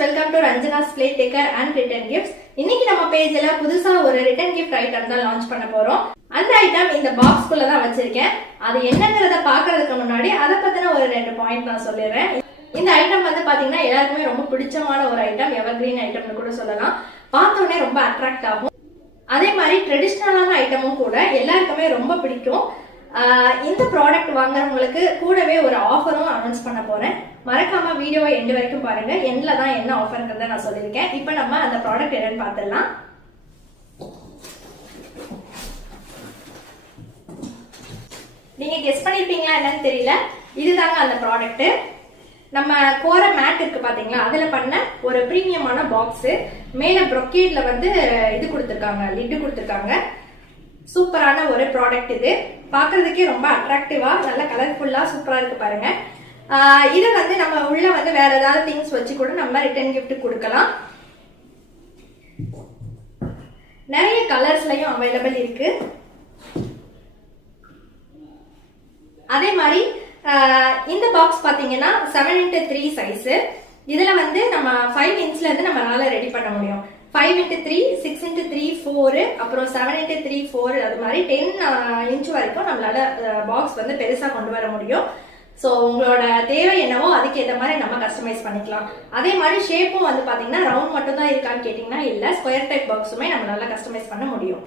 Welcome to Ranjana's play decor and return gifts. இன்னைக்கு நம்ம பேஜ்ல புதுசா ஒரு ரிட்டர்ன் கிஃப்ட் ஐட்டம் தான் லான்ச் பண்ண போறோம். அந்த ஐட்டம் இந்த பாக்ஸ் குள்ள தான் வச்சிருக்கேன். அது என்னங்கறத பாக்குறதுக்கு முன்னாடி அத பத்தின ஒரு 2 பாயிண்ட் நான் சொல்லிடுறேன். இந்த ஐட்டம் வந்து பாத்தீங்கன்னா எல்லாருக்குமே ரொம்ப பிடிச்சமான ஒரு ஐட்டம், எவர்கிரீன் ஐட்டம்னு கூட சொல்லலாம். பார்த்தோன்னே ரொம்ப அட்ராக்ட் ஆகும். அதே மாதிரி ட்ரெடிஷ்னலான ஐட்டமும் கூட எல்லாருக்குமே ரொம்ப பிடிக்கும். இந்த ப்ராடக்ட் வாங்குறவங்களுக்கு கூடவே ஒரு ஆஃபரும் அனௌன்ஸ் பண்ண போறேன். மறக்காம வீடியோவை எண்ட் வரைக்கும் பாருங்க. எண்ட்ல தான் என்ன ஆஃபர்ங்கிறத நான் சொல்லியிருக்கேன். இப்போ நம்ம அந்த ப்ராடக்ட் என்னன்னு பார்த்துடலாம். நீங்க கெஸ் பண்ணிருப்பீங்களா என்னன்னு தெரியல. இதுதாங்க அந்த ப்ராடக்ட். நம்ம கோர மேட் இருக்கு பாத்தீங்களா, அதுல பண்ண ஒரு பிரீமியமான பாக்ஸ். மேல ப்ரொக்கேட்ல வந்து இது கொடுத்திருக்காங்க, லிட் கொடுத்திருக்காங்க. சூப்பரான ஒரு ப்ராடக்ட். இது பாக்குறதுக்கே ரொம்ப அட்ராக்டிவா, நல்ல கலர்ஃபுல்லா சூப்பரா இருக்கு பாருங்க. இதை வந்து நம்ம உள்ள வந்து வேற ஏதாவது திங்ஸ் வச்சு கூட நம்ம ரிட்டர்ன் கிஃப்ட் கொடுக்கலாம். நிறைய கலர்ஸ்லயும் அவைலபிள் இருக்கு. அதே மாதிரி இந்த பாக்ஸ் பாத்தீங்கன்னா 7x3 சைஸ். இதுல வந்து நம்ம 5 இன்ச்ல இருந்து நம்மளால ரெடி பண்ண முடியும். 5x3, 6x3 4, அப்புறம் 7x3 4, அது மாதிரி 10 இன்ச் வரைக்கும் நம்மளால பாக்ஸ் வந்து பெருசா கொண்டு வர முடியும். ஸோ உங்களோட தேவை என்னவோ அதுக்கு ஏற்ற மாதிரி நம்ம கஸ்டமைஸ் பண்ணிக்கலாம். அதே மாதிரி ஷேப்பும் வந்து பாத்தீங்கன்னா ரவுண்ட் மட்டும் தான் இருக்கான்னு கேட்டீங்கன்னா இல்ல, ஸ்கொயர் டைப் பாக்ஸுமே நம்மளால கஸ்டமைஸ் பண்ண முடியும்.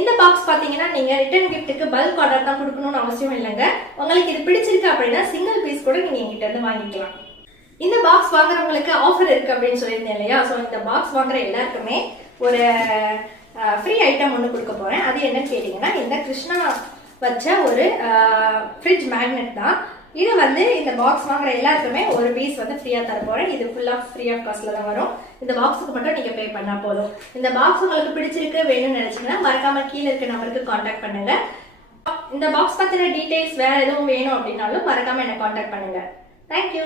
இந்த பாக்ஸ் பாத்தீங்கன்னா நீங்க ரிட்டர்ன் கிஃப்ட்டுக்கு பல்க் ஆர்டர் தான் கொடுக்கணும்னு அவசியம் இல்லைங்க. உங்களுக்கு இது பிடிச்சிருக்கு அப்படின்னா சிங்கிள் பீஸ் கூட நீங்க எங்கிட்ட இருந்து வாங்கிக்கலாம். இந்த பாக்ஸ் வாங்குறவங்களுக்கு ஆஃபர் இருக்கு அப்படின்னு சொல்லியிருந்தேன் இல்லையா. ஸோ இந்த பாக்ஸ் வாங்குற எல்லாருக்குமே ஒரு ஃப்ரீ ஐட்டம் ஒன்று கொடுக்க போறேன். அது என்னன்னு கேட்டீங்கன்னா இந்த கிருஷ்ணா வச்ச ஒரு ஃப்ரிட்ஜ் மேக்னெட் தான். இது வந்து இந்த பாக்ஸ் வாங்குற எல்லாருக்குமே ஒரு பீஸ் வந்து ஃப்ரீயா தர போறேன். இது ஃபுல்லா ஃப்ரீ ஆஃப் காஸ்ட்ல தான் வரும். இந்த பாக்ஸுக்கு மட்டும் நீங்க பே பண்ணா போதும். இந்த பாக்ஸ் உங்களுக்கு பிடிச்சிருக்கு வேணும்னு நினைச்சீங்கன்னா மறக்காம கீழே இருக்க நம்பருக்கு கான்டாக்ட் பண்ணுங்க. இந்த பாக்ஸ் பத்தின டீடைல்ஸ் வேற எதுவும் வேணும் அப்படின்னாலும் மறக்காம என்ன கான்டாக்ட் பண்ணுங்க. தேங்க்யூ.